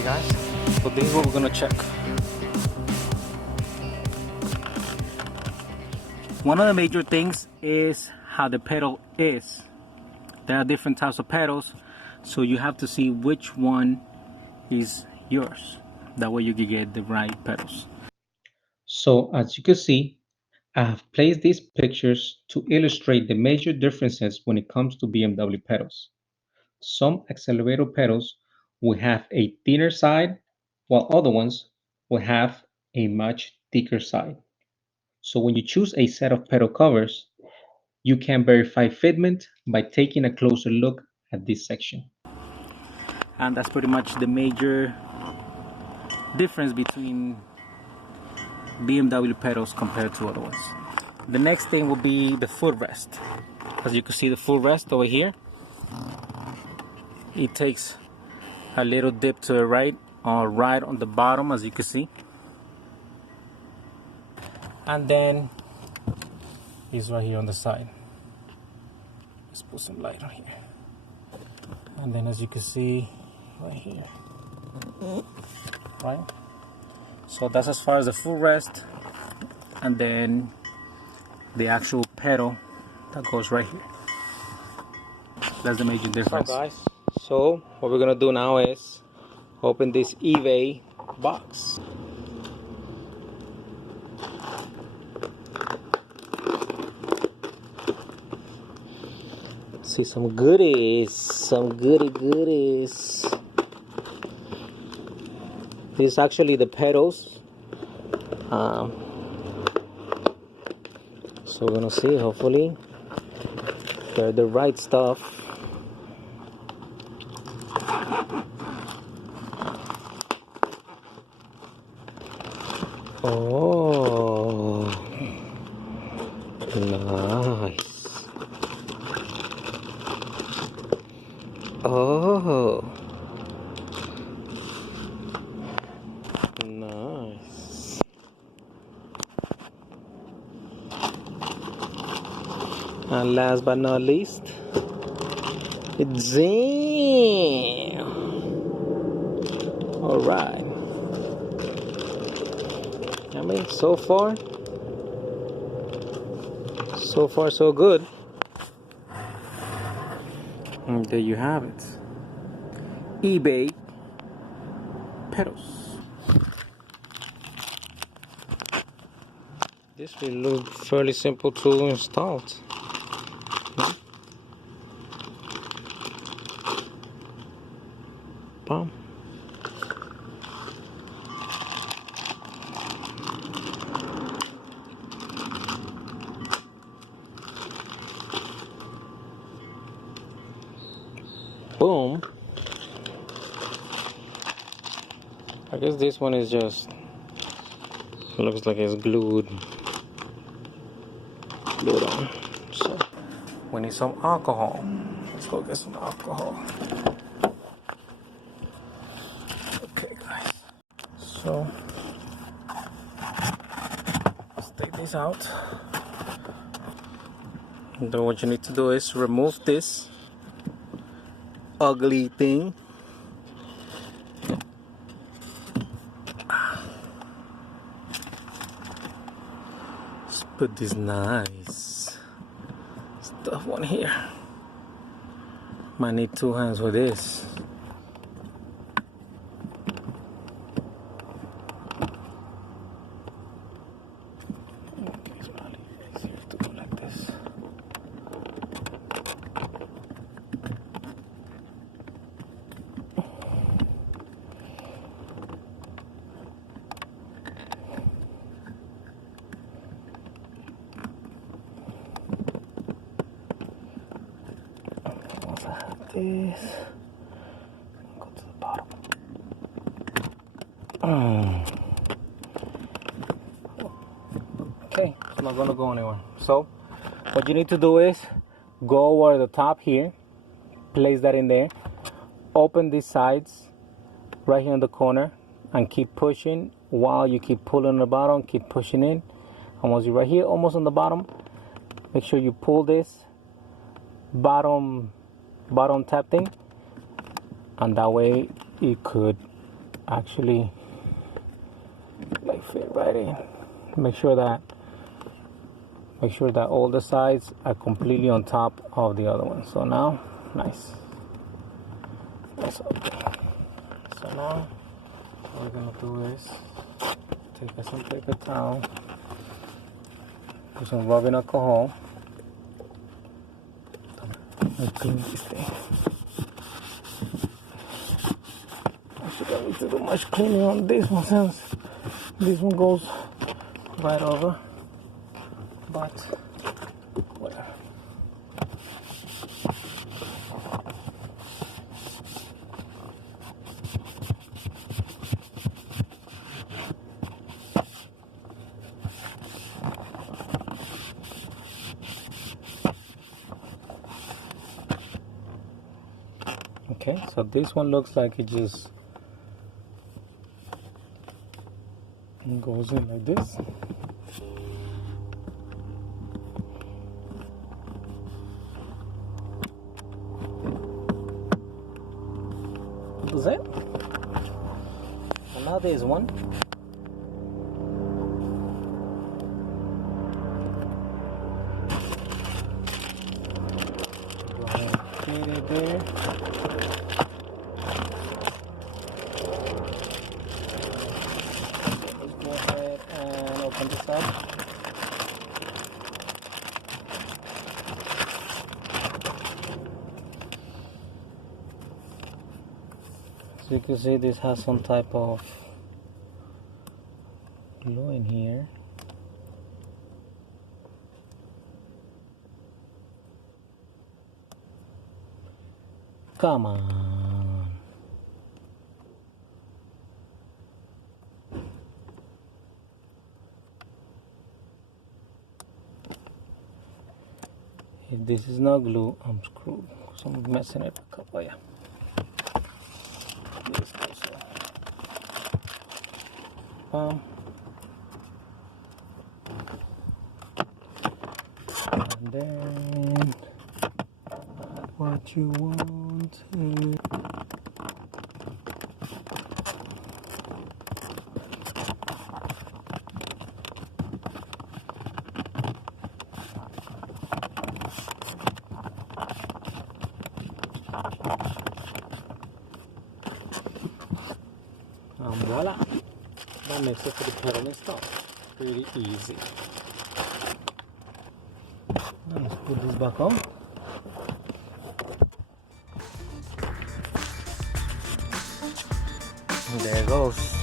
Okay guys, so this is what we're gonna check. One of the major things is how the pedal is. There are different types of pedals, so you have to see which one is yours. That way you can get the right pedals. So as you can see, I have placed these pictures to illustrate the major differences when it comes to BMW pedals. Some accelerator pedals will have a thinner side, while other ones will have a much thicker side. So when you choose a set of pedal covers, you can verify fitment by taking a closer look at this section. And that's pretty much the major difference between BMW pedals compared to other ones. The next thing will be the footrest. As you can see, the footrest over here, it takes a little dip to the right, or right on the bottom, as you can see, and then it's right here on the side. Let's put some light on here, and then as you can see right here, right? So that's as far as the footrest, and then the actual pedal that goes right here. That's the major difference. So guys, so what we're gonna do now is open this eBay box. See some goodies, some goodies. This is actually the pedals. So we're gonna see, hopefully they're the right stuff. Oh, nice. Oh, nice. And last but not least, it's Zam. All right. I mean, so far so good. And there you have it. eBay pedals. This will look fairly simple to install. Bam. Boom. I guess this one is just, looks like it's glued on. So we need some alcohol. Let's go get some alcohol. Okay guys, so let's take this out. And then what you need to do is remove this ugly thing. Let's put this nice stuff on here. Might need two hands for this. Okay, it's probably easier to go like this. This, go to the bottom. Okay, it's not gonna go anywhere. So what you need to do is go over the top here, place that in there, open these sides right here in the corner, and keep pushing while you keep pulling the bottom. Keep pushing in, and once you're right here almost on the bottom, make sure you pull this bottom tap thing, and that way you could actually like fit right in. Make sure that all the sides are completely on top of the other one. So now, nice. That's okay. So now what we're gonna do is take some paper towel, put some rubbing alcohol, and clean this thing. Actually, don't need to do much cleaning on this one since this one goes right over, but whatever. Okay, so this one looks like it just goes in like this. That's it. And now there's one. Go ahead and fit it there. Let's go ahead and open this up. So you can see this has some type of glue in here. Come on. If this is not glue, I'm screwed. So I'm messing it up. Oh yeah. This goes on. And then what you want is and voila, that makes it for the pedal install. Pretty easy. Now let's put this back on. And there it goes.